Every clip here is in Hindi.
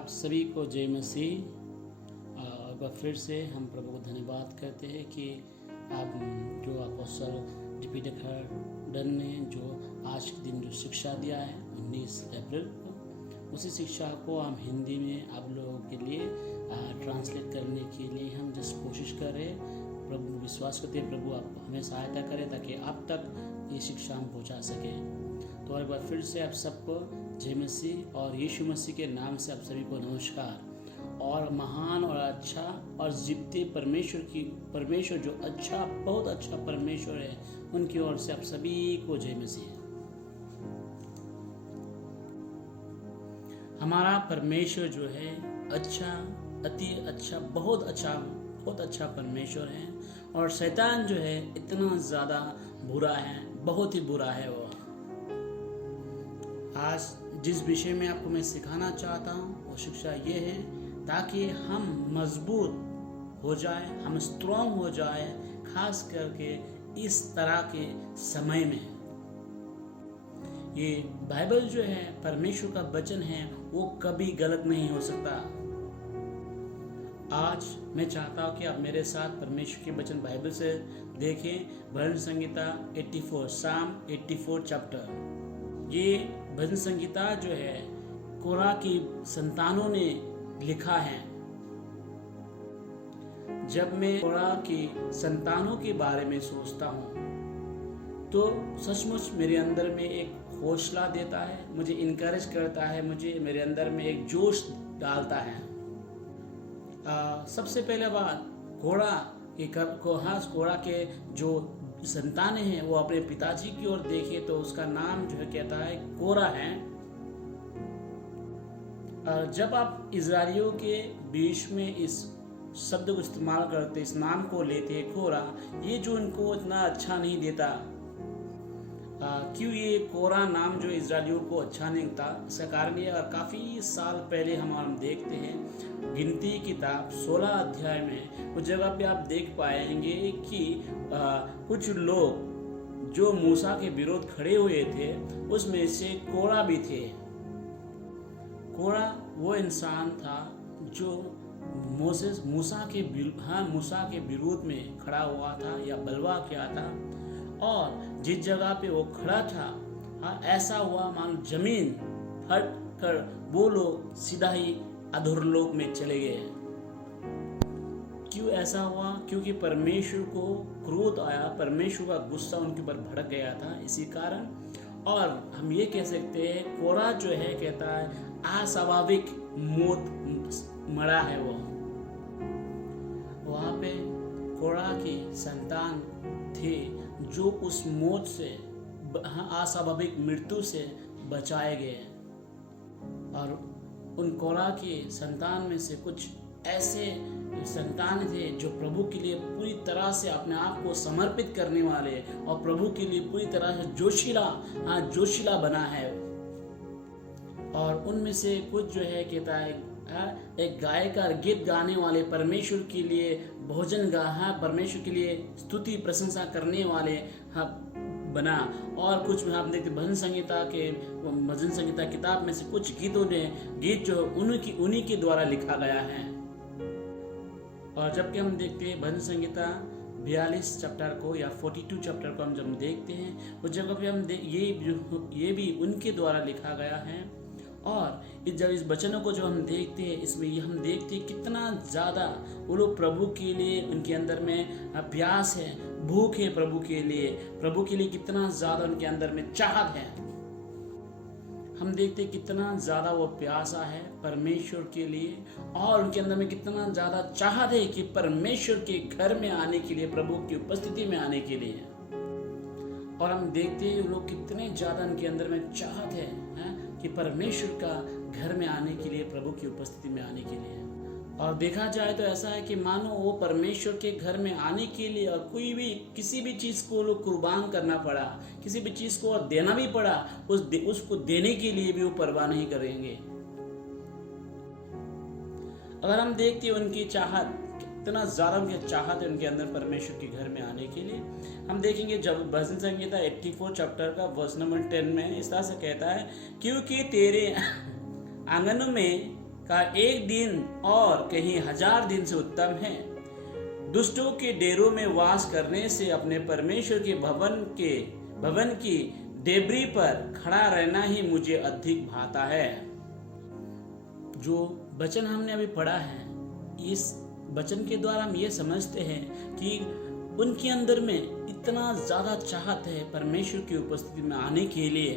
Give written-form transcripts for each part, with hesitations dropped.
आप सभी को जय मसीह। एक बार फिर से हम प्रभु को धन्यवाद करते हैं कि आप जो अपोस्तल डीपी डन ने जो आज के दिन जो शिक्षा दिया है 19 अप्रैल को, उसी शिक्षा को हम हिंदी में आप लोगों के लिए ट्रांसलेट करने के लिए हम जिस कोशिश कर रहे हैं। प्रभु विश्वास करते हैं प्रभु आप हमें सहायता करें ताकि आप तक ये शिक्षा हम पहुँचा सकें। तो एक बार फिर से आप सबको जय मसीह और यीशु मसीह के नाम से आप सभी को नमस्कार। और महान और अच्छा और जीवते परमेश्वर जो अच्छा बहुत अच्छा परमेश्वर है, उनकी ओर से आप सभी को जय मसीह। हमारा परमेश्वर जो है अच्छा, अति अच्छा, बहुत अच्छा परमेश्वर है। और शैतान जो है इतना ज़्यादा बुरा है, बहुत ही बुरा है वो। आज जिस विषय में आपको मैं सिखाना चाहता हूँ वो शिक्षा ये है ताकि हम मजबूत हो जाए, हम स्ट्रॉन्ग हो जाए, खास करके इस तरह के समय में। ये बाइबल जो है परमेश्वर का वचन है, वो कभी गलत नहीं हो सकता। आज मैं चाहता हूँ कि आप मेरे साथ परमेश्वर के वचन बाइबल से देखें। भजन संहिता 84 साम 84 चैप्टर। ये भजन संहिता जो है कोरा की संतानों ने लिखा है। जब मैं कोरा की संतानों के बारे में सोचता हूँ तो सचमुच मेरे अंदर में एक हौसला देता है, मुझे इनकरेज करता है, मुझे मेरे अंदर में एक जोश डालता है। सबसे पहले बात कोरा के जो संतानें हैं वो अपने पिताजी की ओर देखे तो उसका नाम जो है कहता है कोरा है। जब आप इजरायलियों के बीच में इस शब्द को इस्तेमाल करते, इस नाम को लेते हैं कोरा, ये जो इनको इतना अच्छा नहीं देता। क्यों ये कोरा नाम जो इजरायलियों को अच्छा नहीं लगता, इसका कारण ये और काफ़ी साल पहले हम देखते हैं गिनती किताब 16 अध्याय में उस जगह पे आप देख पाएंगे कि कुछ लोग जो मूसा के विरोध खड़े हुए थे उसमें से कोरा भी थे। कोरा वो इंसान था जो मूसा के विरोध में खड़ा हुआ था या बलवा किया था। और जिस जगह पे वो खड़ा था ऐसा हुआ मानो जमीन फट कर वो लोग सीधा ही अधोलोक में चले गए। क्यों ऐसा हुआ? क्योंकि परमेश्वर को क्रोध आया, परमेश्वर का गुस्सा उनके ऊपर भड़क गया था, इसी कारण। और हम ये कह सकते हैं कोरा जो है कहता है अस्वाभाविक मौत मरा है वो। वहाँ पे कोरा की संतान थे जो उस मौत से, अस्वाभाविक मृत्यु से बचाए गए। और उन कोरा के संतान में से कुछ ऐसे संतान थे जो प्रभु के लिए पूरी तरह से अपने आप को समर्पित करने वाले और प्रभु के लिए पूरी तरह से जोशीला बना है। और उनमें से कुछ जो है कहता है एक गाय का गीत गाने वाले, परमेश्वर के लिए भोजन परमेश्वर के लिए स्तुति प्रशंसा करने वाले बना। और कुछ में हम देखते भजन संहिता किताब में से कुछ गीत जो उन्हीं के द्वारा लिखा गया है। और जबकि हम देखते हैं भजन संहिता 42 चैप्टर को या 42 चैप्टर को हम जब देखते हैं उस जगह पे हम ये भी उनके द्वारा लिखा गया है। और जब इस वचनों को जो हम देखते हैं इसमें हम देखते हैं कितना ज़्यादा वो लोग प्रभु के लिए, उनके अंदर में प्यास है, भूख है प्रभु के लिए कितना ज़्यादा उनके अंदर में चाहत है। हम देखते हैं कितना ज़्यादा वो प्यासा है परमेश्वर के लिए और उनके अंदर में कितना ज़्यादा चाहत है कि परमेश्वर के घर में आने के लिए, प्रभु की उपस्थिति में आने के लिए। और हम देखते हैं लोग कितने ज़्यादा उनके अंदर में चाहत है कि परमेश्वर का घर में आने के लिए, प्रभु की उपस्थिति में आने के लिए। और देखा जाए तो ऐसा है कि मानो वो परमेश्वर के घर में आने के लिए और किसी भी चीज़ को लोग कुर्बान करना पड़ा, किसी भी चीज़ को देना भी पड़ा, उसको देने के लिए भी वो परवाह नहीं करेंगे। अगर हम देखते हैं उनकी चाहत, कितना ज़्यादा उनकी चाहत है उनके अंदर परमेश्वर के घर में आने के लिए, हम देखेंगे जब भजन संहिता 84 चैप्टर का वर्स नंबर 10 में इस तरह से कहता है, क्योंकि तेरे आंगनों में का एक दिन और कहीं 1000 दिन से उत्तम है। दुष्टों के डेरों में वास करने से अपने परमेश्वर के भवन की डेबरी पर खड़ा रहना ही मुझे अधिक भाता है। जो वचन हमने अभी पढ़ा है, इस वचन के द्वारा हम ये समझते हैं कि उनके अंदर में इतना ज्यादा चाहत है परमेश्वर की उपस्थिति में आने के लिए।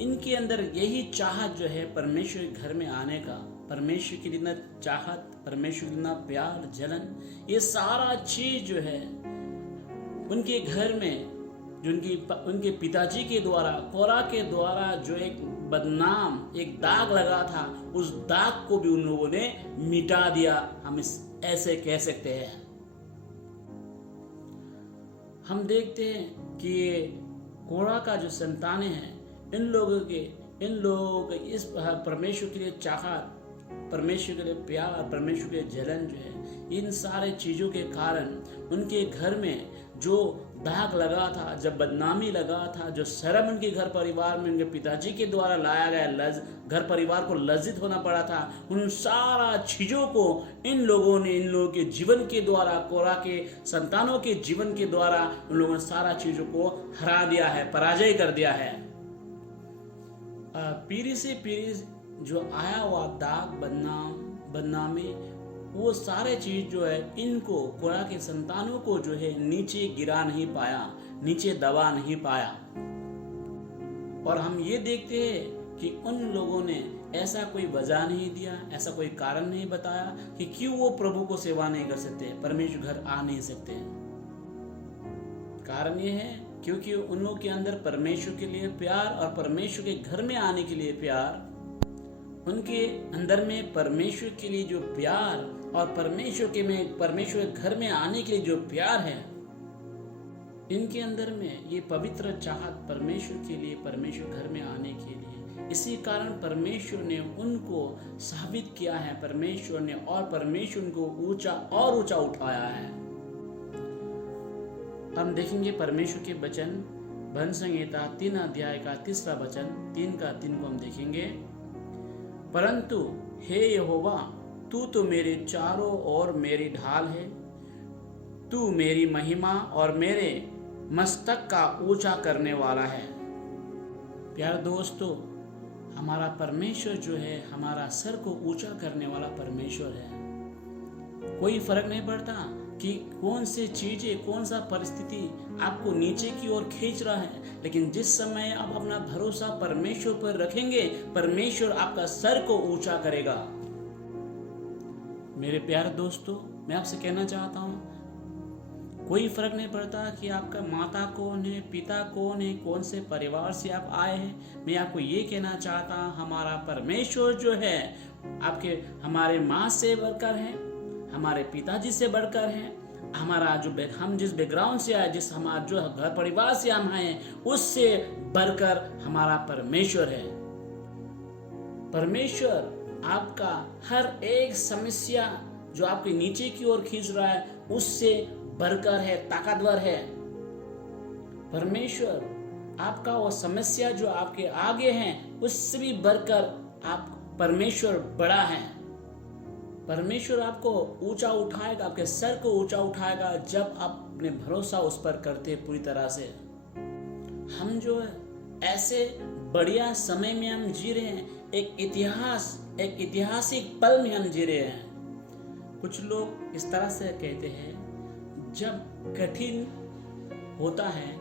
इनके अंदर यही चाहत जो है परमेश्वर के घर में आने का, परमेश्वर की इतना चाहत, परमेश्वर की इतना प्यार, जलन, ये सारा चीज जो है उनके घर में, जो उनके पिताजी के द्वारा, कोरा के द्वारा जो एक बदनाम, एक दाग लगा था, उस दाग को भी उन लोगों ने मिटा दिया, हम ऐसे कह सकते हैं। हम देखते हैं कि ये कोरा का जो संतानें हैं, इन लोगों के इस परमेश्वर के लिए चाहत, परमेश्वर के लिए प्यार, परमेश्वर के जलन जो है, इन सारे चीजों के कारण उनके घर में जो दाग लगा था, जब बदनामी लगा था, जो शर्म उनके घर परिवार में उनके पिताजी के द्वारा लाया गया, घर परिवार को लज्जित होना पड़ा था, उन सारा चीजों को इन लोगों के जीवन के द्वारा, कोरा के संतानों के जीवन के द्वारा उन लोगों ने सारा चीजों को हरा दिया है, पराजय कर दिया है। पीढ़ी से पीढ़ी जो आया हुआ दाग, बदनामी, वो सारे चीज जो है इनको, कोरा के संतानों को जो है नीचे गिरा नहीं पाया, नीचे दबा नहीं पाया। और हम ये देखते हैं कि उन लोगों ने ऐसा कोई वजह नहीं दिया, ऐसा कोई कारण नहीं बताया कि क्यों वो प्रभु को सेवा नहीं कर सकते, परमेश्वर घर आ नहीं सकते। कारण ये है क्योंकि उन लोगों के अंदर परमेश्वर के लिए प्यार और परमेश्वर के घर में आने के लिए प्यार, उनके अंदर में परमेश्वर के लिए जो प्यार और परमेश्वर के घर में आने के लिए जो प्यार है, इनके अंदर में ये पवित्र चाहत परमेश्वर के लिए, परमेश्वर घर में आने के लिए, इसी कारण परमेश्वर ने उनको साबित किया है, परमेश्वर उनको ऊंचा और ऊंचा उठाया है। हम देखेंगे परमेश्वर के वचन, भजन संहिता 3 अध्याय का 3 वचन, 3 का 3 को हम देखेंगे। परंतु हे यहोवा, तू तो मेरे चारों ओर मेरी ढाल है, तू मेरी महिमा और मेरे मस्तक का ऊंचा करने वाला है। प्यारे दोस्तों, हमारा परमेश्वर जो है, हमारा सर को ऊंचा करने वाला परमेश्वर है। कोई फर्क नहीं पड़ता कि कौन सी चीजें, कौन सा परिस्थिति आपको नीचे की ओर खींच रहा है, लेकिन जिस समय आप अपना भरोसा परमेश्वर पर रखेंगे, परमेश्वर आपका सर को ऊंचा करेगा। मेरे प्यारे दोस्तों, मैं आपसे कहना चाहता हूँ, कोई फर्क नहीं पड़ता कि आपका माता कौन है, पिता कौन है, कौन से परिवार से आप आए हैं। मैं आपको ये कहना चाहता हूँ, हमारा परमेश्वर जो है हमारे माँ से बढ़कर है, हमारे पिताजी से बढ़कर है, हम जिस बैकग्राउंड से आए, जो घर परिवार से हम आए, उससे बढ़कर हमारा परमेश्वर है। परमेश्वर आपका हर एक समस्या जो आपके नीचे की ओर खींच रहा है, उससे बढ़कर है, ताकतवर है। परमेश्वर आपका वो समस्या जो आपके आगे हैं, उससे भी बढ़कर परमेश्वर बड़ा है। परमेश्वर आपको ऊंचा उठाएगा, आपके सर को ऊंचा उठाएगा, जब आप अपने भरोसा उस पर करते पूरी तरह से। हम जो ऐसे बढ़िया समय में हम जी रहे हैं, एक ऐतिहासिक पल में हम जी रहे हैं। कुछ लोग इस तरह से कहते हैं, जब कठिन होता है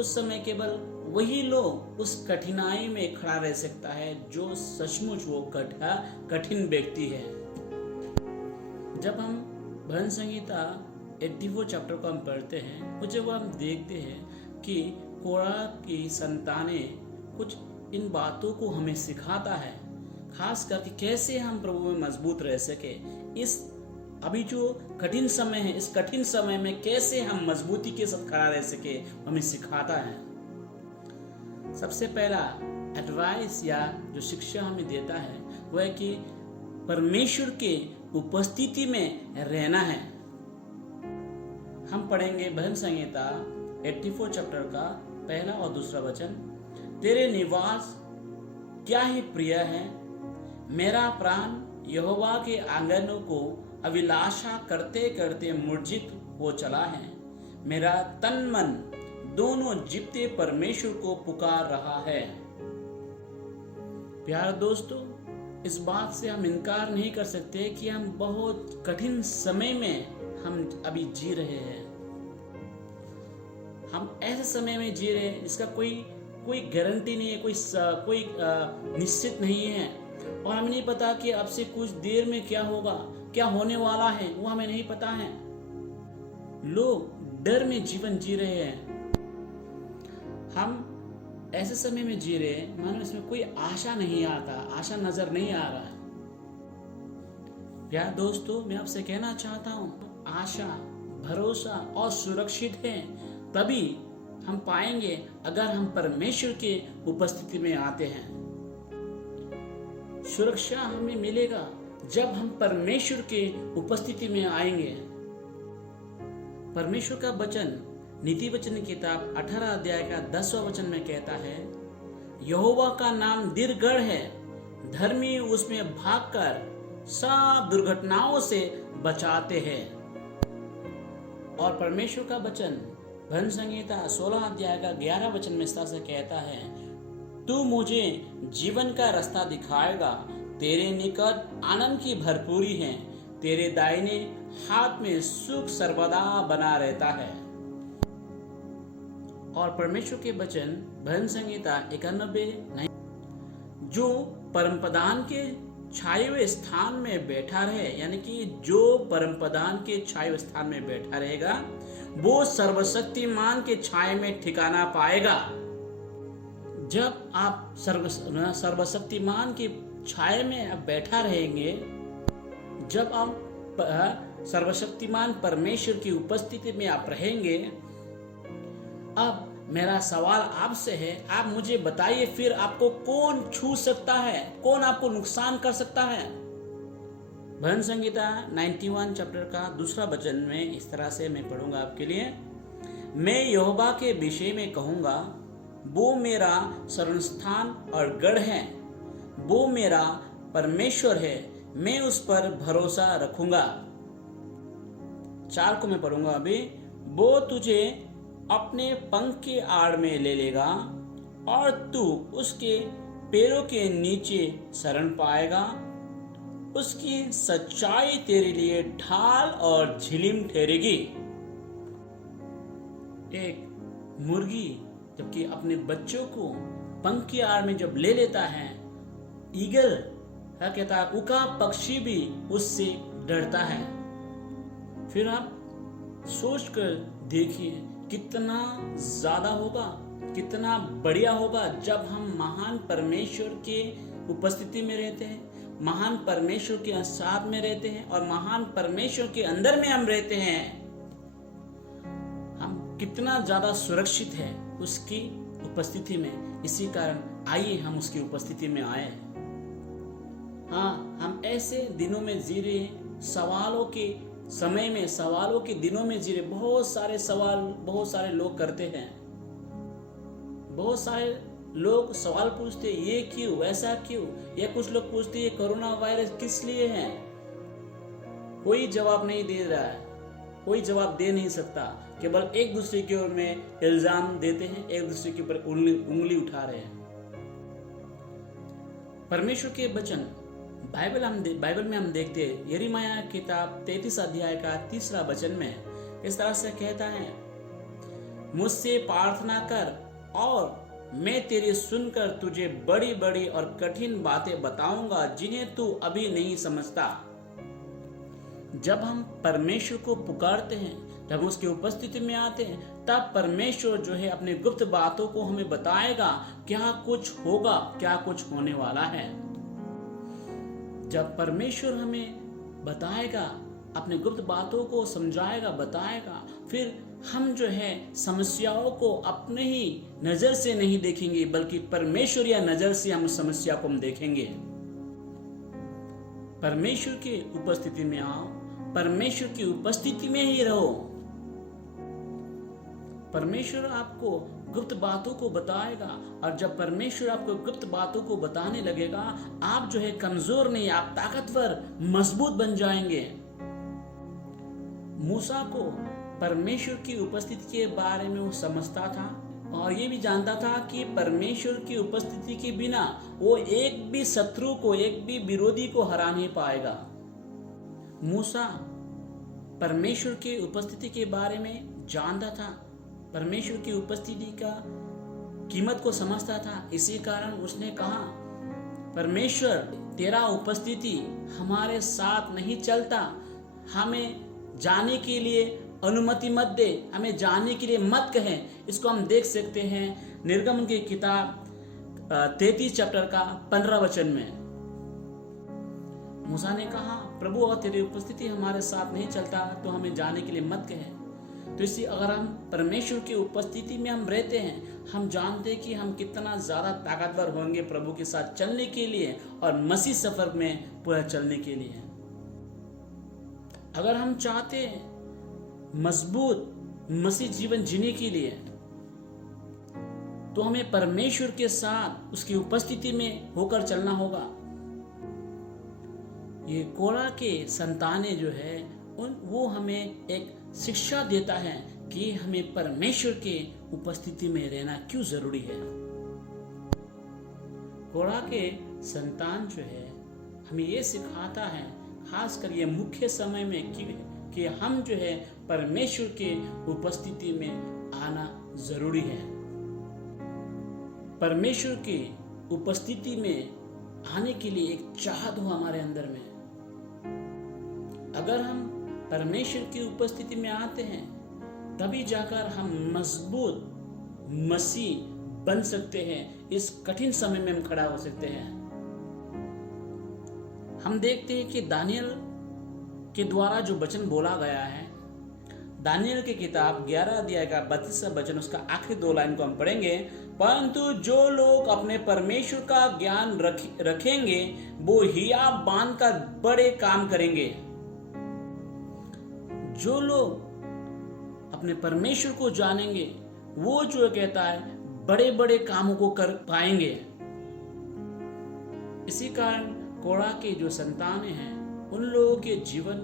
उस समय केवल वही लोग उस कठिनाई में खड़ा रह सकता है जो सचमुच वो कठिन व्यक्ति है। जब हम भजन संहिता 84 चैप्टर को हम पढ़ते हैं, जब हम देखते हैं कि कोरा की संतानें कुछ इन बातों को हमें सिखाता है, खास करके कैसे हम प्रभु में मजबूत रह सके। अभी जो कठिन समय है, इस कठिन समय में कैसे हम मजबूती के साथ खड़ा रह सके, हमें सिखाता है। सबसे पहला एडवाइस या जो शिक्षा हमें देता है वह है कि परमेश्वर के उपस्थिति में रहना है। हम पढ़ेंगे भजन संहिता 84 चैप्टर का 1 और 2 वचन। तेरे निवास क्या ही प्रिय है। मेरा प्राण यहोवा के आंगनों को अभिलाषा करते करते मूर्छित हो चला है। मेरा तन मन दोनों जीवते परमेश्वर को पुकार रहा है। प्यारे दोस्तों, इस बात से हम इनकार नहीं कर सकते कि हम बहुत कठिन समय में हम अभी जी रहे हैं। हम ऐसे समय में जी रहे हैं जिसका कोई गारंटी नहीं है, कोई निश्चित नहीं है, और हमें नहीं पता कि अब से कुछ देर में क्या होगा, क्या होने वाला है, वो हमें नहीं पता है। लोग डर में जीवन जी रहे हैं। हम ऐसे समय में जी रहे हैं मानो इसमें कोई आशा नहीं आता, आशा नजर नहीं आ रहा है। प्यारे दोस्तों, मैं आपसे कहना चाहता हूँ, आशा, भरोसा और सुरक्षित है तभी हम पाएंगे अगर हम परमेश्वर के उपस्थिति में आते हैं। सुरक्षा हमें मिलेगा जब हम परमेश्वर के उपस्थिति में आएंगे। परमेश्वर का वचन नीति वचन की किताब 18 अध्याय का 10वां वचन में कहता है, यहोवा का नाम दीर्घगढ़ है, धर्मी उसमें भागकर सब दुर्घटनाओं से बचाते हैं। और परमेश्वर का वचन भजन संहिता 16 अध्याय का 11 वचन में इस तरह से कहता है, तू मुझे जीवन का रास्ता दिखाएगा, तेरे निकट आनंद की भरपूरी है, तेरे दाहिने हाथ में सुख सर्वदा बना रहता है। और परमेश्वर के वचन भजन संहिता 91 जो परम प्रधान के छाए हुए स्थान में बैठा रहे, यानी कि जो परम प्रधान के छाए हुए स्थान में बैठा रहेगा वो सर्वशक्तिमान के छाए में ठिकाना पाएगा। जब आप सर्वशक्तिमान की छाए में आप बैठा रहेंगे, जब आप सर्वशक्तिमान परमेश्वर की उपस्थिति में आप रहेंगे। अब मेरा सवाल आपसे है, आप मुझे बताइए फिर आपको कौन छू सकता है, कौन आपको नुकसान कर सकता है। भजन संहिता 91 चैप्टर का 2 वचन में इस तरह से मैं पढ़ूंगा आपके लिए, मैं यहोवा के विषय में कहूंगा, वो मेरा शरणस्थान और गढ़ है, वो मेरा परमेश्वर है, मैं उस पर भरोसा रखूंगा। 4 को मैं पढ़ूंगा अभी, वो तुझे अपने पंख की आड़ में ले लेगा और तू उसके पैरों के नीचे शरण पाएगा, उसकी सच्चाई तेरे लिए ढाल और झिलिम ठहरेगी। एक मुर्गी जबकि अपने बच्चों को पंख की आड़ में जब ले लेता है, ईगल कहता है, उका पक्षी भी उससे डरता है। फिर आप सोच कर देखिए कितना ज्यादा होगा, कितना बढ़िया होगा जब हम महान परमेश्वर के उपस्थिति में रहते हैं, महान परमेश्वर के साथ में रहते हैं और महान परमेश्वर के अंदर में हम रहते हैं। हम कितना ज्यादा सुरक्षित है उसकी उपस्थिति में। इसी कारण आइए हम उसकी उपस्थिति में आए। हाँ, हम ऐसे दिनों में जी रहे, सवालों के समय में, सवालों के दिनों में जी रहे। बहुत सारे सवाल बहुत सारे लोग करते हैं, बहुत सारे लोग सवाल पूछते, ये क्यों, ऐसा क्यों, या कुछ लोग पूछते ये कोरोना वायरस किस लिए है। कोई जवाब नहीं दे रहा है, कोई जवाब दे नहीं सकता, केवल एक दूसरे के ओर में इल्जाम देते हैं, एक दूसरे के ऊपर उंगली उठा रहे हैं। परमेश्वर के वचन बाइबल में हम देखते हैं, यिर्मयाह किताब 33 अध्याय का 3 वचन में इस तरह से कहता है, मुझसे प्रार्थना कर और मैं तेरी सुनकर तुझे बड़ी बड़ी और कठिन बातें बताऊंगा जिन्हें तू अभी नहीं समझता। जब हम परमेश्वर को पुकारते हैं, जब उसकी उपस्थिति में आते हैं, तब परमेश्वर जो है अपनी गुप्त बातों को हमें बताएगा, क्या कुछ होगा, क्या कुछ होने वाला है। जब परमेश्वर हमें बताएगा, अपने गुप्त बातों को समझाएगा, बताएगा, फिर हम जो है समस्याओं को अपने ही नजर से नहीं देखेंगे, बल्कि परमेश्वर या नजर से हम समस्या को हम देखेंगे। परमेश्वर की उपस्थिति में आओ, परमेश्वर की उपस्थिति में ही रहो। परमेश्वर आपको गुप्त बातों को बताएगा, और जब परमेश्वर आपको गुप्त बातों को बताने लगेगा, आप जो है कमजोर नहीं, आप ताकतवर मजबूत बन जाएंगे। मूसा को परमेश्वर की उपस्थिति के बारे में वो समझता था और ये भी जानता था कि परमेश्वर की उपस्थिति के बिना वो एक भी शत्रु को, एक भी विरोधी को हरा नहीं पाएगा। मूसा परमेश्वर की उपस्थिति के बारे में जानता था, परमेश्वर की उपस्थिति का कीमत को समझता था। इसी कारण उसने कहा, परमेश्वर तेरा उपस्थिति हमारे साथ नहीं चलता, हमें जाने के लिए अनुमति मत दे, हमें जाने के लिए मत कहें। इसको हम देख सकते हैं निर्गमन की किताब 33 चैप्टर का 15 वचन में। मूसा ने कहा, प्रभु अगर तेरी उपस्थिति हमारे साथ नहीं चलता तो हमें जाने के लिए मत कहें। तो इसलिए अगर हम परमेश्वर की उपस्थिति में हम रहते हैं, हम जानते हैं कि हम कितना ज़्यादा ताकतवर होंगे प्रभु के साथ चलने के लिए और मसीह सफर में पूरा चलने के लिए। अगर हम चाहते हैं मजबूत मसीह जीवन जीने के लिए, तो हमें परमेश्वर के साथ उसकी उपस्थिति में होकर चलना होगा। ये कोरह के संतानें जो है वो हमें एक शिक्षा देता है कि हमें परमेश्वर के उपस्थिति में रहना क्यों जरूरी है। कोरह के संतान जो है हमें ये सिखाता है, खासकर ये मुख्य समय में, कि हम जो है परमेश्वर के उपस्थिति में आना जरूरी है। परमेश्वर की उपस्थिति में आने के लिए एक चाहत हो हमारे अंदर में। अगर हम परमेश्वर की उपस्थिति में आते हैं, तभी जाकर हम मजबूत मसीह बन सकते हैं। इस कठिन समय में हम खड़ा हो सकते हैं। हम देखते हैं कि दानियल के द्वारा जो वचन बोला गया है, दानियल की किताब 11 अध्याय का 32वां वचन, उसका आखिरी 2 लाइन को हम पढ़ेंगे। परंतु जो लोग अपने परमेश्वर का ज्ञान रखेंगे वो हियाव बांधकर बड़े काम करेंगे। जो लोग अपने परमेश्वर को जानेंगे वो जो कहता है बड़े बड़े कामों को कर पाएंगे। इसी कारण कोरह के जो संतानें हैं, उन लोगों के जीवन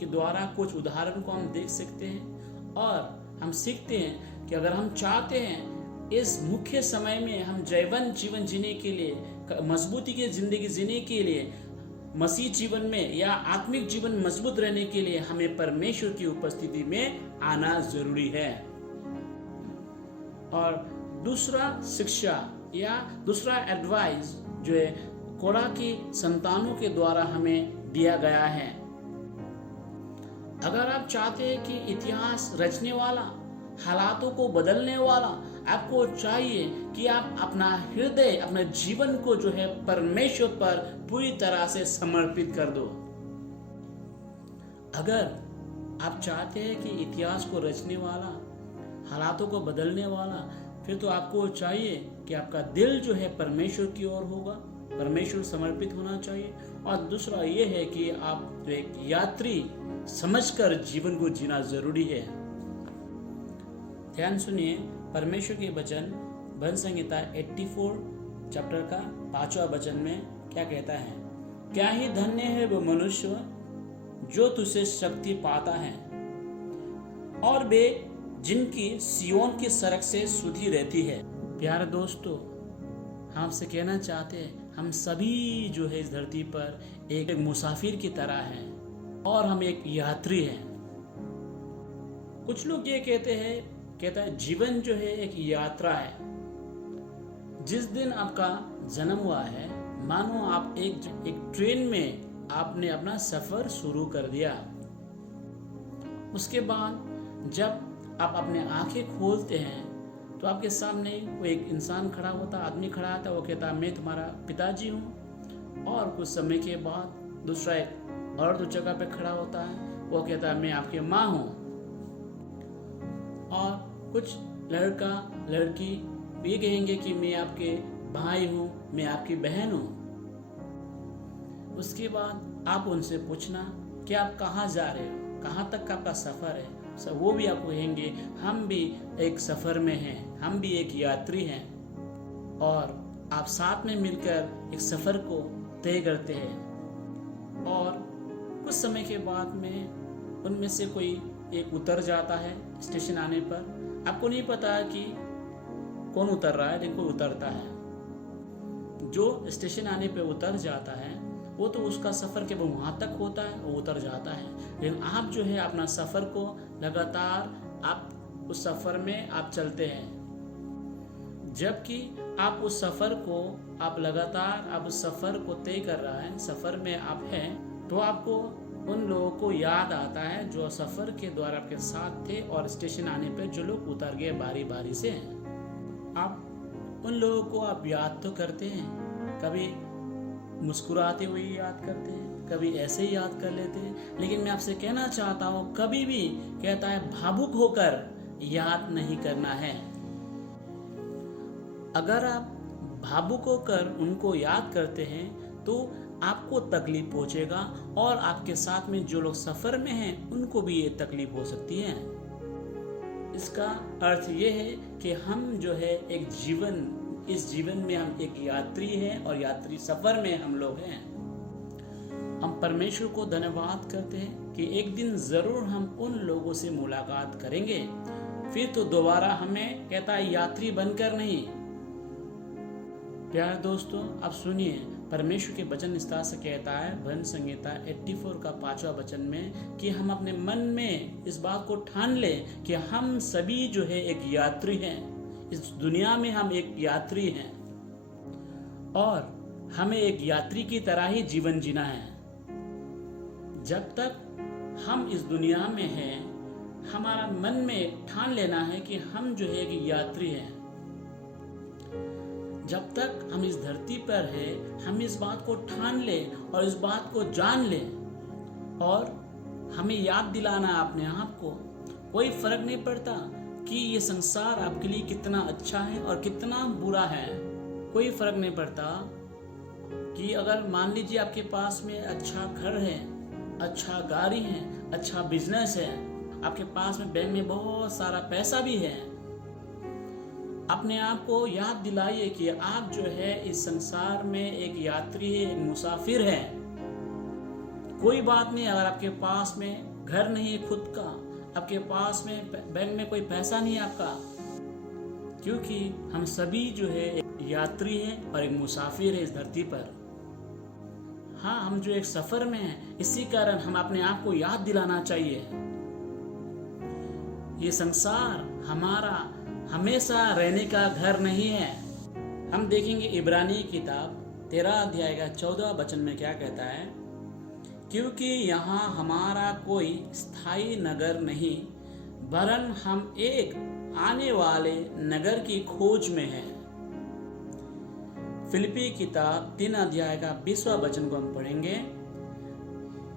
के द्वारा कुछ उदाहरण को हम देख सकते हैं और हम सीखते हैं कि अगर हम चाहते हैं इस मुख्य समय में हम जयवंत जीवन जीने के लिए, मजबूती की जिंदगी जीने के लिए, मसीह जीवन में या आत्मिक जीवन मजबूत रहने के लिए, हमें परमेश्वर की उपस्थिति में आना जरूरी है। और दूसरा शिक्षा या दूसरा एडवाइस जो है कोरह की संतानों के द्वारा हमें दिया गया है। अगर आप चाहते हैं कि इतिहास रचने वाला, हालातों को बदलने वाला, आपको चाहिए कि आप अपना हृदय, अपने जीवन को जो है परमेश्वर पर पूरी तरह से समर्पित कर दो। अगर आप चाहते हैं कि इतिहास को रचने वाला, हालातों को बदलने वाला, फिर तो आपको चाहिए कि आपका दिल जो है परमेश्वर की ओर होगा, परमेश्वर समर्पित होना चाहिए। और दूसरा ये है कि आप जो एक यात्री समझकर जीवन को जीना जरूरी है। ध्यान सुनिए, परमेश्वर के वचन भजन संहिता 84 चैप्टर का 5वां वचन में क्या कहता है। क्या ही धन्य है वो मनुष्य जो तुझसे शक्ति पाता है, और वे जिनकी सियोन की सड़क से सुधी रहती है। प्यारे दोस्तों, हम आपसे कहना चाहते हैं, हम सभी जो है इस धरती पर एक मुसाफिर की तरह हैं और हम एक यात्री हैं। कुछ लोग ये कहता है जीवन जो है एक यात्रा है। जिस दिन आपका जन्म हुआ है, मानो आप एक ट्रेन में आपने अपना सफर शुरू कर दिया। उसके बाद जब आप अपने आंखें खोलते हैं तो आपके सामने वो एक इंसान खड़ा होता, आदमी खड़ा होता, वो कहता मैं तुम्हारा पिताजी हूँ। और कुछ समय के बाद दूसरा एक और जगह पे खड़ा होता है, वो कहता है मैं आपकी माँ हूँ। और कुछ लड़का लड़की ये कहेंगे कि मैं आपके भाई हूँ, मैं आपकी बहन हूँ। उसके बाद आप उनसे पूछना कि आप कहाँ जा रहे हो, कहाँ तक का आपका सफ़र है, वो भी आपको कहेंगे हम भी एक सफ़र में हैं, हम भी एक यात्री हैं, और आप साथ में मिलकर एक सफ़र को तय करते हैं। और कुछ समय के बाद में उनमें से कोई एक उतर जाता है स्टेशन आने पर। आपको नहीं पता कि कौन उतर रहा है, लेकिन कोई उतरता है। जो स्टेशन आने पे उतर जाता है वो तो उसका सफ़र केवल वहाँ तक होता है, वो उतर जाता है। लेकिन आप जो है अपना सफ़र को लगातार आप उस सफ़र में आप चलते हैं। जबकि आप उस सफ़र को आप लगातार आप उस सफ़र को तय कर रहा है, सफ़र में आप हैं, तो आपको उन लोगों को याद आता है जो सफ़र के द्वारा आपके साथ थे और स्टेशन आने पर जो लोग उतर गए बारी बारी से। आप उन लोगों को आप याद तो करते हैं, कभी मुस्कुराते हुए याद करते हैं, कभी ऐसे ही याद कर लेते हैं। लेकिन मैं आपसे कहना चाहता हूँ, कभी भी कहता है भावुक होकर याद नहीं करना है। अगर आप भावुक होकर उनको याद करते हैं तो आपको तकलीफ पहुंचेगा, और आपके साथ में जो लोग सफ़र में हैं उनको भी ये तकलीफ हो सकती है। इसका अर्थ ये है कि हम जो है इस जीवन में हम एक यात्री हैं, और यात्री सफ़र में हम लोग हैं। हम परमेश्वर को धन्यवाद करते हैं कि एक दिन ज़रूर हम उन लोगों से मुलाकात करेंगे। फिर तो दोबारा हमें कहता है यात्री बनकर नहीं। प्यारे दोस्तों, आप सुनिए, परमेश्वर के वचन इस तरह से कहता है भजन संहिता 84 का 5वां वचन में कि हम अपने मन में इस बात को ठान लें कि हम सभी जो है एक यात्री हैं। इस दुनिया में हम एक यात्री हैं, और हमें एक यात्री की तरह ही जीवन जीना है। जब तक हम इस दुनिया में हैं, हमारा मन में ठान लेना है कि हम जो है एक यात्री हैं। जब तक हम इस धरती पर हैं, हम इस बात को ठान लें और इस बात को जान लें, और हमें याद दिलाना अपने आप को। कोई फर्क नहीं पड़ता कि ये संसार आपके लिए कितना अच्छा है और कितना बुरा है। कोई फर्क नहीं पड़ता कि अगर मान लीजिए आपके पास में अच्छा घर है, अच्छा गाड़ी है, अच्छा बिजनेस है, आपके पास में बैंक में बहुत सारा पैसा भी है। अपने आप को याद दिलाइए कि आप जो है इस संसार में एक यात्री है, एक मुसाफिर है। कोई बात नहीं अगर आपके पास में घर नहीं है खुद का, आपके पास में बैंक में कोई पैसा नहीं है आपका, क्योंकि हम सभी जो है एक यात्री हैं और एक मुसाफिर है इस धरती पर। हाँ, हम जो एक सफर में हैं, इसी कारण हम अपने आप को याद दिलाना चाहिए ये संसार हमारा हमेशा रहने का घर नहीं है। हम देखेंगे इब्रानी किताब 13 अध्याय का 14 वचन में क्या कहता है, क्योंकि यहाँ हमारा कोई स्थायी नगर नहीं, वरन हम एक आने वाले नगर की खोज में हैं। फिलिपी किताब 3 अध्याय का 20वां वचन को हम पढ़ेंगे,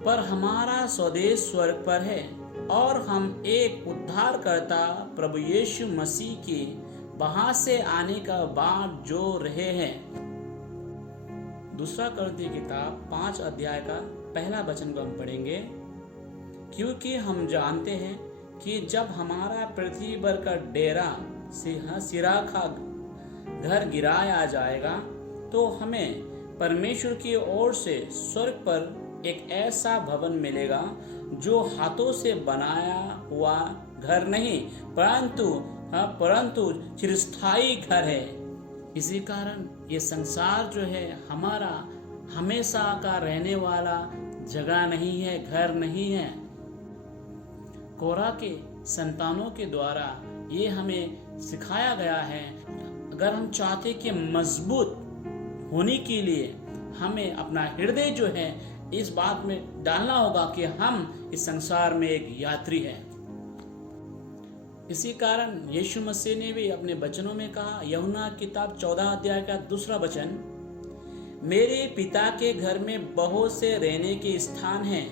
पर हमारा स्वदेश स्वर्ग पर है, और हम एक उद्धारकर्ता प्रभु यीशु मसीह के वहां से आने का बाट जो रहे हैं। दूसरा कुरिन्थियों की किताब 5 अध्याय का 1 वचन को हम पढ़ेंगे, क्योंकि हम जानते हैं कि जब हमारा पृथ्वी पर का डेरा सिरा का घर गिराया जाएगा, तो हमें परमेश्वर की ओर से स्वर्ग पर एक ऐसा भवन मिलेगा जो हाथों से बनाया हुआ घर नहीं, परंतु चिरस्थायी घर है। इसी कारण ये संसार जो है हमारा हमेशा का रहने वाला जगह नहीं है, घर नहीं है। कोरह के संतानों के द्वारा ये हमें सिखाया गया है। अगर हम चाहते कि मजबूत होने के लिए हमें अपना हृदय जो है इस बात में डालना होगा कि हम इस संसार में एक यात्री हैं। इसी कारण यीशु मसीह ने भी अपने वचनों में कहा, यूहन्ना किताब 14 अध्याय का 2 वचन, मेरे पिता के घर में बहुत से रहने के स्थान हैं,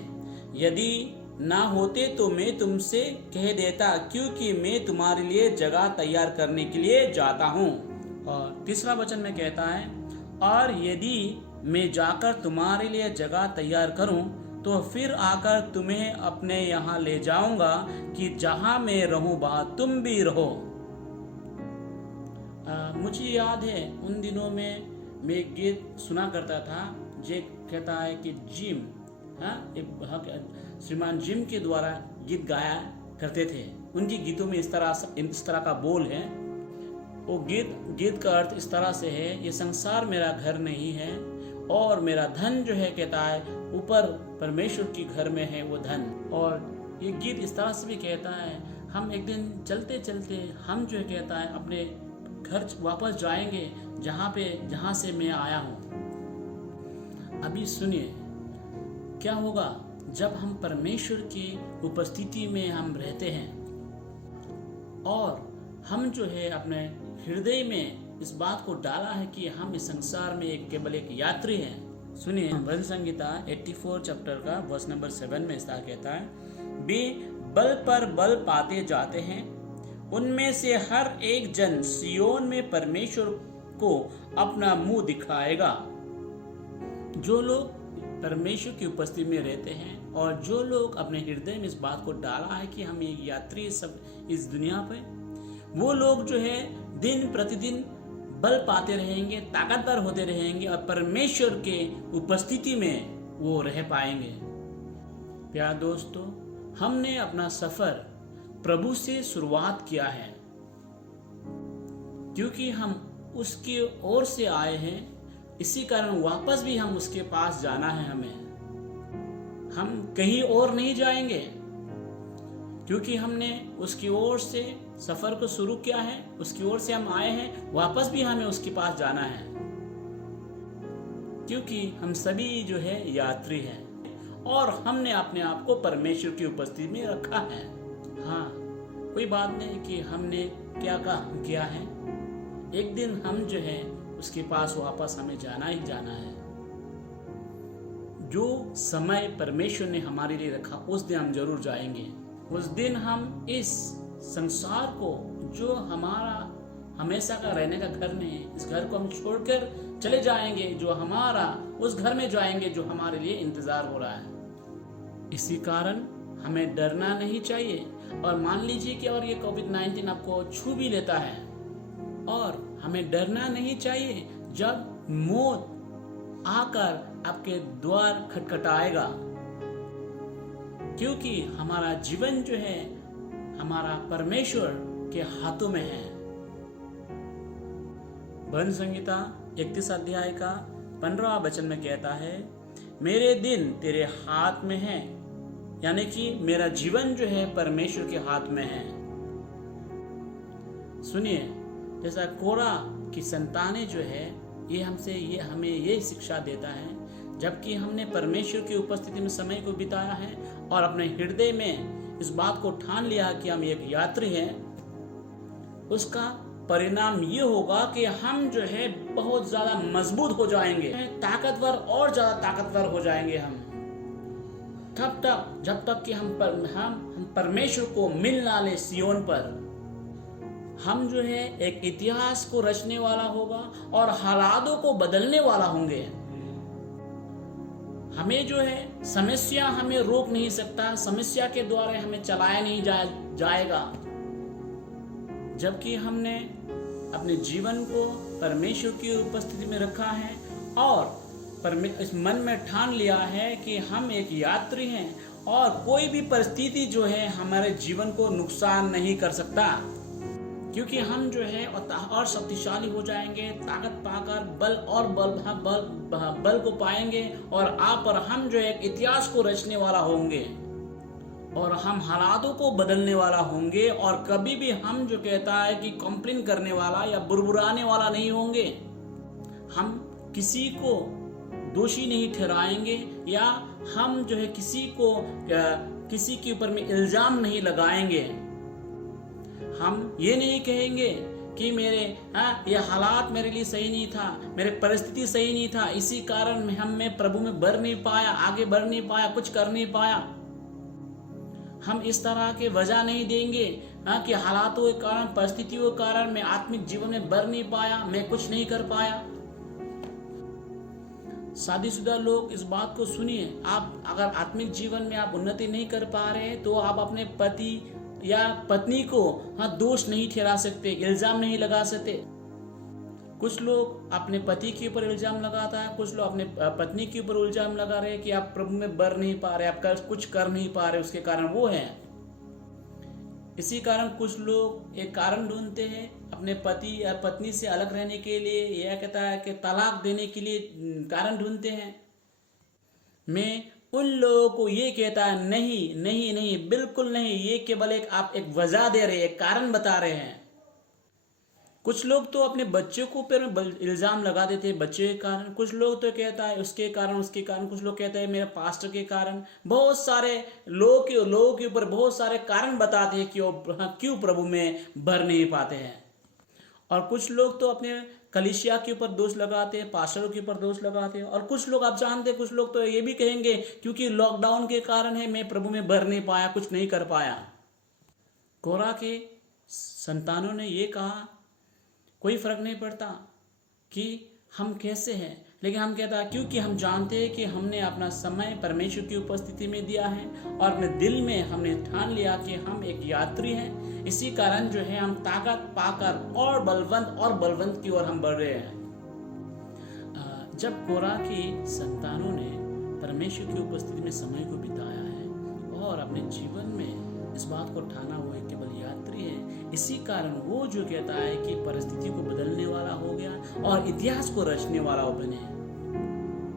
यदि ना होते तो मैं तुमसे कह देता, क्योंकि मैं तुम्हारे लिए जगह तैयार करने के लिए जाता हूँ। और 3 वचन में कहता है, और यदि मैं जाकर तुम्हारे लिए जगह तैयार करूं तो फिर आकर तुम्हें अपने यहाँ ले जाऊंगा कि जहाँ मैं रहूं वहाँ तुम भी रहो। मुझे याद है उन दिनों में मैं एक गीत सुना करता था जो कहता है कि जिम, श्रीमान जिम के द्वारा गीत गाया करते थे। उनके गीतों में इस तरह का बोल है। वो गीत का अर्थ इस तरह से है, ये संसार मेरा घर नहीं है और मेरा धन जो है कहता है ऊपर परमेश्वर की घर में है वो धन। और ये गीत इस तरह से भी कहता है हम एक दिन चलते चलते हम जो है कहता है अपने घर वापस जाएंगे जहाँ से मैं आया हूँ। अभी सुनिए क्या होगा जब हम परमेश्वर की उपस्थिति में हम रहते हैं और हम जो है अपने हृदय में इस बात को डाला है कि हम इस संसार में केवल एक यात्री हैं। सुनिए भजन संगीता 84 चैप्टर का वर्स नंबर 7 में ऐसा कहता है, वे बल पर बल पाते जाते हैं, उनमें से हर एक जन सियोन में परमेश्वर को अपना मुंह दिखाएगा। जो लोग परमेश्वर की उपस्थिति में रहते हैं और जो लोग अपने हृदय में इस बात को डाला है कि हम एक यात्री सब इस दुनिया पे, वो लोग जो है दिन प्रतिदिन बल पाते रहेंगे, ताकतवर होते रहेंगे और परमेश्वर के उपस्थिति में वो रह पाएंगे। प्यारे दोस्तों, हमने अपना सफर प्रभु से शुरुआत किया है क्योंकि हम उसकी ओर से आए हैं। इसी कारण वापस भी हम उसके पास जाना है। हम कहीं और नहीं जाएंगे क्योंकि हमने उसकी ओर से सफर को शुरू किया है, उसकी ओर से हम आए हैं, वापस भी हमें उसके पास जाना है क्योंकि हम सभी जो है यात्री हैं और हमने अपने आप को परमेश्वर की उपस्थिति में रखा है। हाँ, कोई बात नहीं कि हमने क्या किया है, एक दिन हम जो है उसके पास वापस हमें जाना ही जाना है। जो समय परमेश्वर ने हमारे लिए रखा उस दिन हम जरूर जाएंगे। उस दिन हम इस संसार को जो हमारा हमेशा का रहने का घर नहीं है, इस घर को हम छोड़कर चले जाएंगे, जो हमारा उस घर में जाएंगे जो हमारे लिए इंतजार हो रहा है। इसी कारण हमें डरना नहीं चाहिए। और मान लीजिए कि और ये कोविड-19 आपको छू भी लेता है और हमें डरना नहीं चाहिए जब मौत आकर आपके द्वार खटखटाएगा, क्योंकि हमारा जीवन जो है हमारा परमेश्वर के हाथों में है। भजन संगीता 31 अध्याय का 15वां वचन में कहता है, मेरे दिन तेरे हाथ में है, यानी कि मेरा जीवन जो है परमेश्वर के हाथ में है। सुनिए, जैसा कोरा की संतानें जो है ये हमें ये शिक्षा देता है, जबकि हमने परमेश्वर की उपस्थिति में समय को बिताया है और अपने हृदय में इस बात को ठान लिया कि हम एक यात्री हैं, उसका परिणाम ये होगा कि हम जो है बहुत ज्यादा मजबूत हो जाएंगे, ताकतवर और ज्यादा ताकतवर हो जाएंगे हम तब तक जब तक कि हम परमेश्वर को मिल ना ले सियोन पर। हम जो है एक इतिहास को रचने वाला होगा और हालातों को बदलने वाला होंगे। हमें जो है समस्या हमें रोक नहीं सकता, समस्या के द्वारा हमें चलाया नहीं जाएगा। जबकि हमने अपने जीवन को परमेश्वर की उपस्थिति में रखा है और इस मन में ठान लिया है कि हम एक यात्री हैं और कोई भी परिस्थिति जो है हमारे जीवन को नुकसान नहीं कर सकता, क्योंकि हम जो है और शक्तिशाली हो जाएंगे, ताकत पाकर बल को पाएंगे और आप और हम जो एक इतिहास को रचने वाला होंगे और हम हालातों को बदलने वाला होंगे और कभी भी हम जो कहता है कि कंप्लेन करने वाला या बुरबुराने वाला नहीं होंगे। हम किसी को दोषी नहीं ठहराएंगे या हम जो है किसी के ऊपर में इल्जाम नहीं लगाएंगे। हम ये नहीं कहेंगे कि ये हालात मेरे लिए सही नहीं था, मेरे परिस्थिति सही नहीं था, इसी कारण मैं प्रभु में बढ़ नहीं पाया, आगे बढ़ नहीं पाया, कुछ कर नहीं पाया। हम इस तरह के वजह नहीं देंगे कि हालातों के कारण, परिस्थितियों के कारण मैं आत्मिक जीवन में बढ़ नहीं पाया, मैं कुछ नहीं कर पाया। शादीशुदा लोग इस बात को सुनिए, आप अगर आत्मिक जीवन में आप उन्नति नहीं कर पा रहे हैं तो आप अपने पति या पत्नी को दोष नहीं ठहरा सकते, इल्जाम नहीं लगा सकते। कुछ लोग अपने पति के ऊपर इल्जाम लगाता है, कुछ लोग अपने पत्नी के ऊपर इल्जाम लगा रहे हैं कि आप प्रभु में बढ़ नहीं पा रहे, आप कुछ कर नहीं पा रहे, उसके कारण वो है। इसी कारण कुछ लोग एक कारण ढूंढते हैं अपने पति या पत्नी से अलग रहने के लिए, यह कहता है कि तलाक देने के लिए कारण ढूंढते हैं। मैं उन लोगों को ये कहता है, नहीं नहीं नहीं, बिल्कुल नहीं, ये केवल आप एक वजह दे रहे हैं, एक कारण बता रहे हैं। कुछ लोग तो अपने बच्चे को ऊपर इल्जाम लगा देते हैं, बच्चे के कारण। कुछ लोग तो कहता है उसके कारण। कुछ लोग कहते हैं मेरे पास्टर के कारण। बहुत सारे लोगों के ऊपर बहुत सारे कारण बताते हैं कि क्यों प्रभु में भर नहीं पाते हैं। और कुछ लोग तो अपने कलीसिया के ऊपर दोष लगाते हैं, पास्टरों के ऊपर दोष लगाते हैं। और कुछ लोग आप जानते हैं, कुछ लोग तो ये भी कहेंगे क्योंकि लॉकडाउन के कारण है मैं प्रभु में भर नहीं पाया, कुछ नहीं कर पाया। कोरह के संतानों ने ये कहा, कोई फर्क नहीं पड़ता कि हम कैसे हैं, लेकिन हम कहता है क्योंकि हम जानते हैं कि हमने अपना समय परमेश्वर की उपस्थिति में दिया है और अपने दिल में हमने ठान लिया कि हम एक यात्री हैं। इसी कारण जो है हम ताकत पाकर और बलवंत की ओर हम बढ़ रहे हैं। जब कोरह की संतानों ने परमेश्वर की उपस्थिति में समय को बिताया है और अपने जीवन में इस बात को ठाना वो एक केवल यात्री है, इसी कारण वो जो कहता है कि परिस्थिति को बदलने वाला हो गया और इतिहास को रचने वाला वो बने।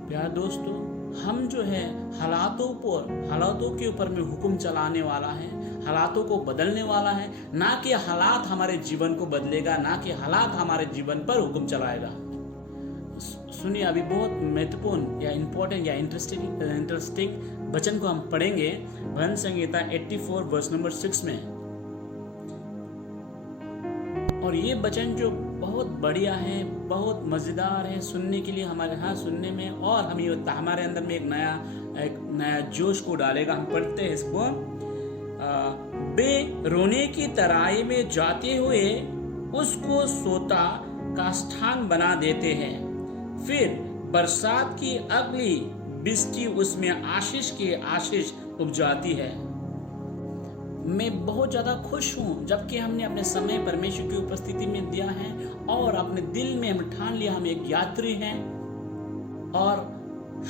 प्यारे दोस्तों, हम जो है हालातों के ऊपर में हुक्म चलाने वाला है, हालातों को बदलने वाला है, ना कि हालात हमारे जीवन को बदलेगा, ना कि हालात हमारे जीवन पर हुक्म चलाएगा। सुनिए, अभी बहुत महत्वपूर्ण या इंपॉर्टेंट या इंटरेस्टिंग वचन को हम पढ़ेंगे भजन संहिता 84 वर्स नंबर 6 में। और ये वचन जो बहुत बढ़िया है, बहुत मजेदार है सुनने के लिए, हमारे यहाँ सुनने में, और हमारे अंदर में एक नया जोश को डालेगा। हम पढ़ते हैं इसको। बे रोने की तराई में जाते हुए उसको सोता का स्थान बना देते हैं, फिर बरसात की अगली बिस्टी उसमें आशीष की आशीष उपजाती है। मैं बहुत ज़्यादा खुश हूँ जबकि हमने अपने समय परमेश्वर की उपस्थिति में दिया है और अपने दिल में हम ठान लिया हम एक यात्री हैं और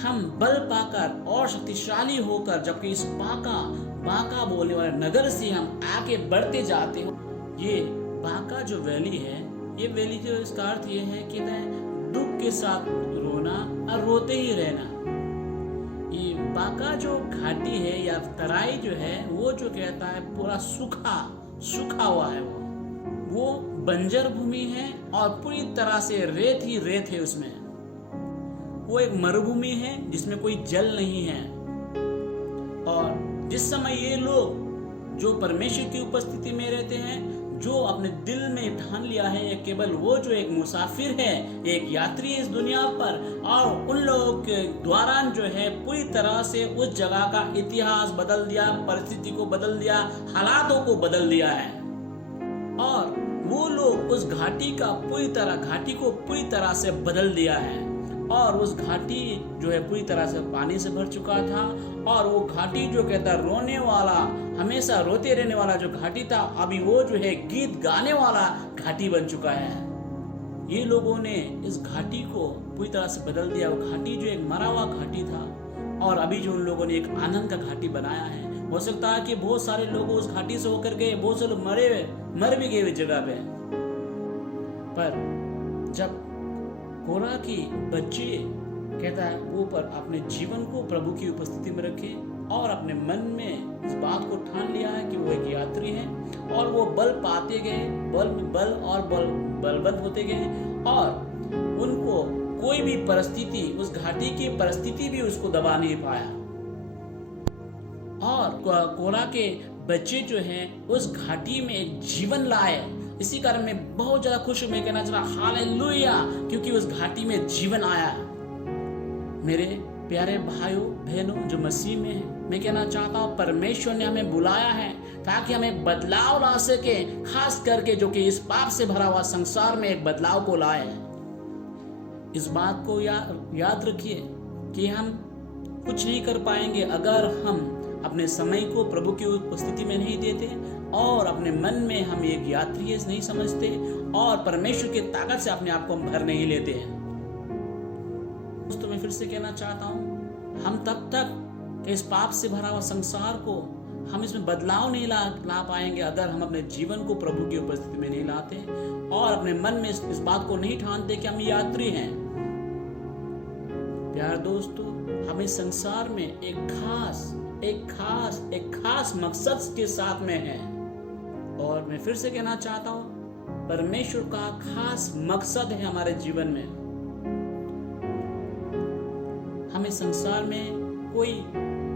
हम बल पाकर और शक्तिशाली होकर जबकि इस बाका बोलने वाले नगर से हम आगे बढ़ते जाते हो। ये बाका जो वैली है, ये वैली का इसका अर्थ ये है कि दुख के साथ रोना और रोते ही रहना। ये बाका जो घाटी है या तराई जो है वो जो कहता है पूरा सूखा हुआ है, वो बंजर भूमि है और पूरी तरह से रेत ही रेत है उसमें। वो एक मरुभूमि है जिसमें कोई जल नहीं है। और जिस समय ये लोग जो परमेश्वर की उपस्थिति में रहते हैं, जो अपने दिल में ठान लिया है ये केवल वो जो एक मुसाफिर है, एक यात्री है इस दुनिया पर, और उन लोगों के द्वारा जो है पूरी तरह से उस जगह का इतिहास बदल दिया, परिस्थिति को बदल दिया, हालातों को बदल दिया है। और वो लोग उस घाटी को पूरी तरह से बदल दिया है। और उस घाटी जो है पूरी तरह से पानी से भर चुका था और वो घाटी जो कहता रोने वाला, हमेशा रोते रहने वाला जो घाटी था, अभी वो जो है गीत गाने वाला घाटी बन चुका है। ये लोगों ने इस घाटी को पूरी तरह से बदल दिया। वो घाटी जो एक मरा हुआ घाटी था और अभी जो उन लोगों ने एक आनंद का घाटी बनाया है। हो सकता है कि बहुत सारे लोग उस घाटी से होकर गए, बहुत से लोग मर भी गए उस जगह पे। पर जब कोरह की बच्चे कहता है वो पर अपने जीवन को प्रभु की उपस्थिति में रखे और अपने मन में इस बात को ठान लिया है कि वो एक यात्री है और वो बल पाते गए, बलवंत होते गए और उनको कोई भी परिस्थिति, उस घाटी की परिस्थिति भी उसको दबा नहीं पाया। और कोरह के बच्चे जो हैं उस घाटी में एक जीवन लाए। इसी कारण मैं बहुत ज्यादा खुश हूं। मैं कहना चाह रहा हालेलुया, क्योंकि उस घाटी में जीवन आया। मेरे प्यारे भाइयों बहनों जो मसीह में हैं, मैं कहना चाहता हूं परमेश्वर ने हमें बुलाया है ताकि हमें बदलाव ला सके, खास करके जो कि इस पाप से भरा हुआ संसार में एक बदलाव को लाए। इस बात को याद रखिए, कि हम कुछ नहीं कर पाएंगे अगर हम अपने समय को प्रभु की उपस्थिति में नहीं देते और अपने मन में हम एक यात्री नहीं समझते और परमेश्वर की ताकत से अपने आप को हम भर नहीं लेते हैं। दोस्तों, मैं फिर से कहना चाहता हूँ, हम तब तक इस पाप से भरा हुआ संसार को हम इसमें बदलाव नहीं ला पाएंगे अगर हम अपने जीवन को प्रभु की उपस्थिति में नहीं लाते और अपने मन में इस बात को नहीं ठानते कि हम यात्री हैं। प्यार दोस्तों, हम इस संसार में एक खास मकसद के साथ में हैं और मैं फिर से कहना चाहता हूँ, परमेश्वर का खास मकसद है हमारे जीवन में। हम इस संसार में कोई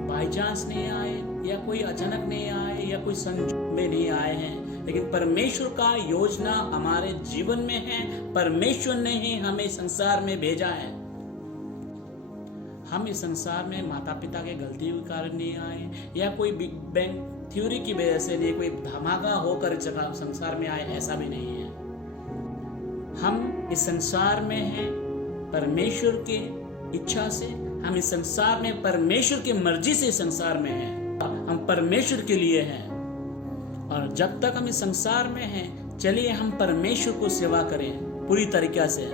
बाई चांस नहीं आए या कोई अचानक नहीं आए या कोई संयोग में नहीं आए हैं, लेकिन परमेश्वर का योजना हमारे जीवन में है। परमेश्वर ने ही हमें संसार में भेजा है। हम इस संसार में माता पिता के गलती के कारण नहीं आए या कोई बिग बैंग थ्योरी की वजह से नहीं, कोई धमाका होकर संसार में आए, ऐसा भी नहीं है। हम इस संसार में हैं परमेश्वर की इच्छा से, हम इस संसार में परमेश्वर की मर्जी से संसार में हैं। हम परमेश्वर के लिए हैं और जब तक हम इस संसार में हैं, चलिए हम परमेश्वर को सेवा करें पूरी तरीके से।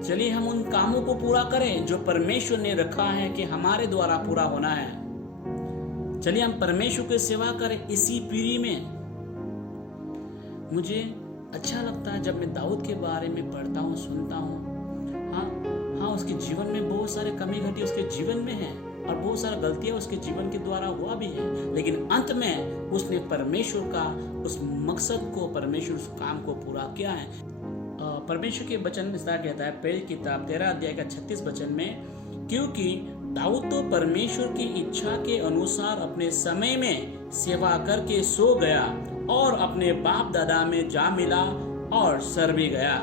चलिए हम उन कामों को पूरा करें जो परमेश्वर ने रखा है कि हमारे द्वारा पूरा होना है। चलिए हम परमेश्वर की सेवा करें इसी पीढ़ी में। मुझे अच्छा लगता है जब मैं दाऊद के बारे में पढ़ता हूँ, सुनता हूँ। हाँ, उसके जीवन में बहुत सारे कमी घटी उसके जीवन में है और बहुत सारा गलतियां उसके जीवन के द्वारा हुआ भी है, लेकिन अंत में उसने परमेश्वर का उस मकसद को, परमेश्वर उस काम को पूरा किया है। परमेश्वर के वचन इस तरह कहता है, पहली किताब 13 अध्याय का 36 वचन में, क्योंकि दाऊद तो परमेश्वर की इच्छा के अनुसार अपने समय में सेवा करके सो गया और अपने बाप दादा में जा मिला और सर भी गया।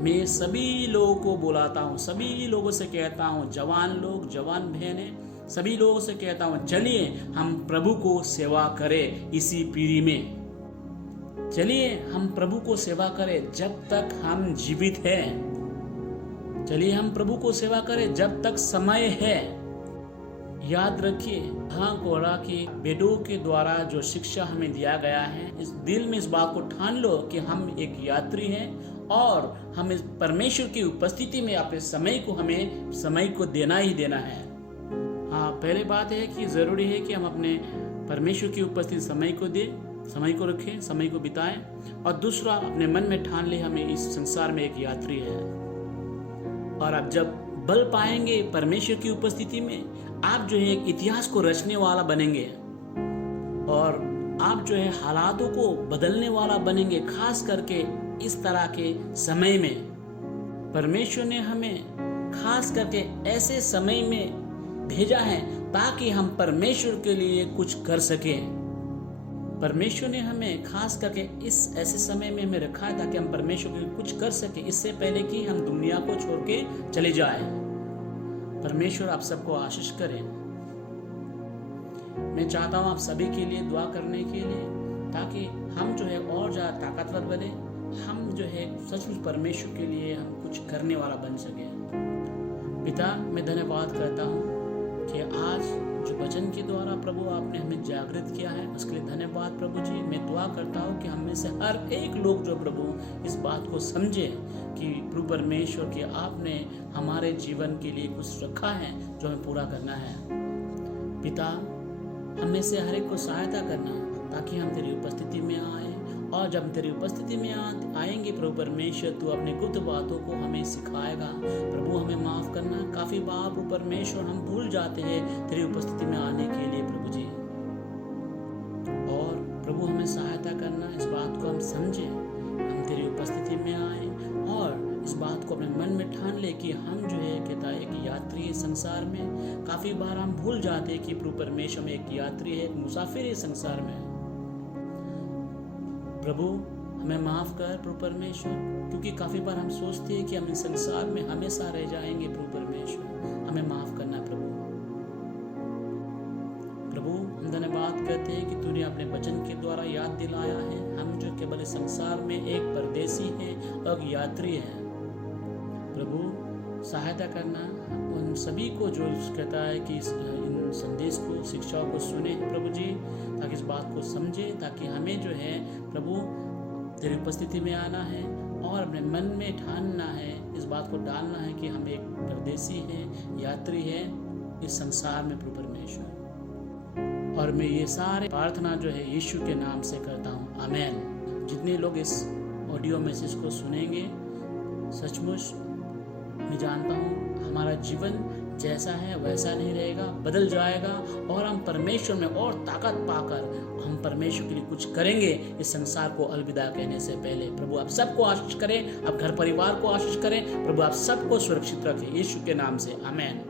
मैं सभी लोगों को बुलाता हूँ, सभी लोगों से कहता हूँ, जवान लोग, जवान बहनें, सभी लोगों से कहता हूँ, चलिए हम प्रभु को सेवा करें इसी पीढ़ी में। चलिए हम प्रभु को सेवा करें जब तक हम जीवित हैं। चलिए हम प्रभु को सेवा करें जब तक समय है। याद रखिए, कोरा की बेदों के द्वारा जो शिक्षा हमें दिया गया है, इस दिल में इस बात को ठान लो कि हम एक यात्री हैं और हमें परमेश्वर की उपस्थिति में अपने हमें समय को देना ही देना है। हाँ, पहले बात है कि जरूरी है कि हम अपने परमेश्वर की उपस्थिति समय को दें, समय को रखें, समय को बिताएं। और दूसरा, अपने मन में ठान ले हमें इस संसार में एक यात्री है। और आप जब बल पाएंगे परमेश्वर की उपस्थिति में, आप जो है एक इतिहास को रचने वाला बनेंगे और आप जो है हालातों को बदलने वाला बनेंगे। खास करके इस तरह के समय में परमेश्वर ने हमें खास करके ऐसे समय में भेजा है ताकि हम परमेश्वर के लिए कुछ कर सकें। परमेश्वर ने हमें खास करके इस ऐसे समय में हमें रखा है ताकि हम परमेश्वर के लिए कुछ कर सके, इससे पहले कि हम दुनिया को छोड़ के चले जाएं। परमेश्वर आप सबको आशीष करें। मैं चाहता हूं आप सभी के लिए दुआ करने के लिए, ताकि हम जो है और ज्यादा ताकतवर बने, हम जो है सचमुच परमेश्वर के लिए हम कुछ करने वाला बन सके। पिता, मैं धन्यवाद करता हूँ कि आज जो वचन के द्वारा प्रभु आपने हमें जागृत किया है, उसके लिए धन्यवाद प्रभु जी। मैं दुआ करता हूँ कि हम में से हर एक लोग जो प्रभु इस बात को समझे कि प्रभु परमेश्वर के आपने हमारे जीवन के लिए कुछ रखा है जो हमें पूरा करना है। पिता, हम में से हर एक को सहायता करना ताकि हम तेरी उपस्थिति में आए, और जब तेरी उपस्थिति में आएंगे प्रभु परमेश्वर, तू अपने गुप्त बातों को हमें सिखाएगा। प्रभु हमें माफ करना, काफी बार प्रभु परमेश्वर हम भूल जाते हैं तेरी उपस्थिति में आने के लिए प्रभु जी। और प्रभु हमें सहायता करना, इस बात को हम समझे, हम तेरी उपस्थिति में आए और इस बात को अपने मन में ठान ले कि हम जो है कहता है एक यात्री है संसार में। काफी बार हम भूल जाते हैं कि प्रभु परमेश्वर में एक यात्री है, एक मुसाफिर है संसार में। प्रभु हमें माफ कर प्रभु परमेश्वर, क्योंकि काफी बार हम सोचते हैं कि हम इस संसार में हमेशा रह जाएंगे। प्रभु परमेश्वर हमें माफ करना प्रभु। प्रभु हम धन्यवाद करते हैं कि तूने अपने वचन के द्वारा याद दिलाया है हम जो केवल इस संसार में एक परदेसी हैं और यात्री हैं। प्रभु सहायता करना उन सभी को जो कहता है कि इन संदेश को, शिक्षाओं को सुने प्रभु जी, ताकि इस बात को समझे, ताकि हमें जो है प्रभु तेरी उपस्थिति में आना है और अपने मन में ठानना है, इस बात को डालना है कि हम एक परदेसी हैं, यात्री हैं इस संसार में प्रभु परमेश्वर। और मैं ये सारे प्रार्थना जो है यीशु के नाम से करता हूँ, आमेन। जितने लोग इस ऑडियो मैसेज को सुनेंगे, सचमुच मैं जानता हूँ हमारा जीवन जैसा है वैसा नहीं रहेगा, बदल जाएगा और हम परमेश्वर में और ताकत पाकर हम परमेश्वर के लिए कुछ करेंगे इस संसार को अलविदा कहने से पहले। प्रभु आप सबको आशीष करें, आप घर परिवार को आशीष करें, प्रभु आप सबको सुरक्षित रखें यीशु के नाम से, आमेन।